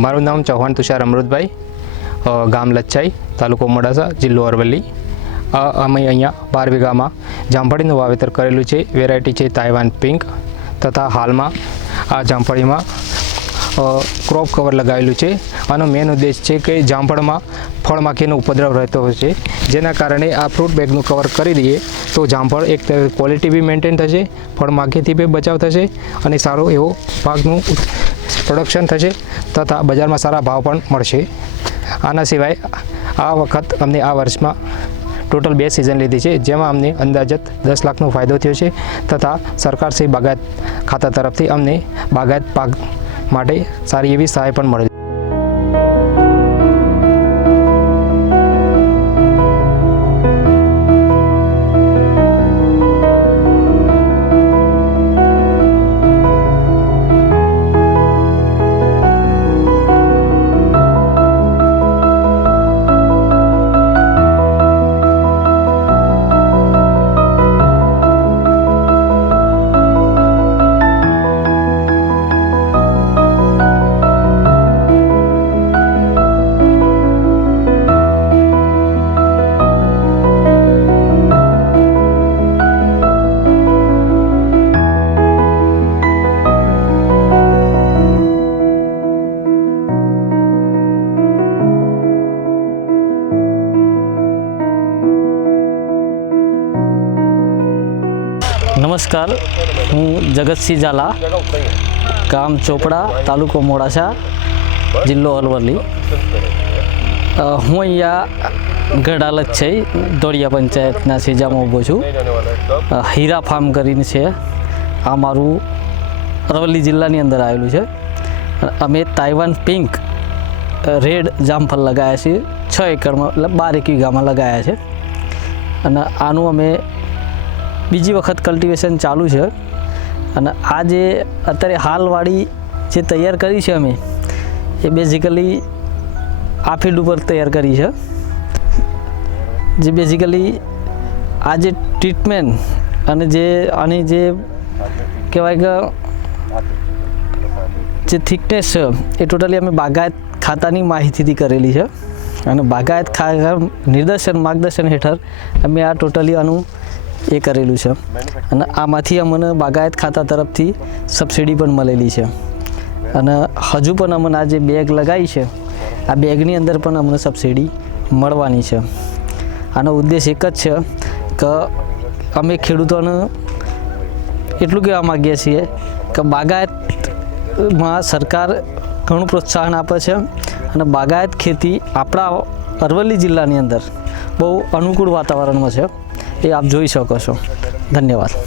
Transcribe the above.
મારું નામ ચૌહાણ તુષાર અમૃતભાઈ ગામ લચ્છાઈ, તાલુકો મોડાસા, જિલ્લો અરવલ્લી. અમે અહીંયા બાર વીઘામાં જામફળીનું વાવેતર કરેલું છે. વેરાયટી છે તાઇવાન પિંક તથા હાલમાં આ જામફળીમાં ક્રોપ કવર લગાવેલું છે. આનો મેન ઉદ્દેશ છે કે જામફળમાં ફળમાખીનો ઉપદ્રવ રહેતો હોય છે. જેના કારણે આ ફ્રૂટ બેગનું કવર કરી દઈએ તો જામફળ એક ક્વોલિટી બી મેન્ટેન થશે ફળમાખીથી બી બચાવ થશે અને સારો એવો પાકનું પ્રોડક્શન થશે તથા બજારમાં સારા ભાવ પણ મળશે. આના સિવાય આ વખત અમને આ વર્ષમાં ટોટલ બે સિઝન લીધી છે, જેમાં અમને અંદાજત દસ લાખનો ફાયદો થયો છે તથા સરકારશ્રી બાગાયત ખાતા તરફથી અમને બાગાયત પાક માટે સારી એવી સહાય પણ મળે નમસ્કાર, હું જગતસિંહ ઝાલા, ગામ ચોપડા, તાલુકો મોડાસા, જિલ્લો અરવલ્લી. હું અહીંયા ગઢાલત છે, દોડિયા પંચાયતના સેજામાં ઊભો છું. હીરા ફાર્મ કરીને છે. આ મારું અરવલ્લી જિલ્લાની અંદર આવેલું છે. અમે તાઇવાન પિંક રેડ જામફળ લગાવ્યા છે છ એકરમાં, એટલે બાર એક વીઘામાં લગાવ્યા છે. અને આનું અમે બીજી વખત કલ્ટિવેશન ચાલુ છે. અને આ જે અત્યારે હાલવાળી જે તૈયાર કરી છે અમે, એ બેઝિકલી આ ફિલ્ડ ઉપર તૈયાર કરી છે. જે બેઝિકલી આ જે ટ્રીટમેન્ટ અને જે આની જે કહેવાય કે જે થિકનેસ છે, એ ટોટલી અમે બાગાયત ખાતાની માહિતીથી કરેલી છે. અને બાગાયત ખાતા નિર્દેશન માર્ગદર્શન હેઠળ અમે આ ટોટલી આનું એ કરેલું છે. અને આમાંથી અમને બાગાયત ખાતા તરફથી સબસિડી પણ મળેલી છે. અને હજુ પણ અમને આ જે બેગ લગાવી છે, આ બેગની અંદર પણ અમને સબસિડી મળવાની છે. આનો ઉદ્દેશ એક જ છે કે અમે ખેડૂતોને એટલું કહેવા માગીએ છીએ કે બાગાયતમાં સરકાર ઘણું પ્રોત્સાહન આપે છે અને બાગાયત ખેતી આપણા અરવલ્લી જિલ્લાની અંદર બહુ અનુકૂળ વાતાવરણમાં છે. એ આપ જોઈ શકો છો. ધન્યવાદ.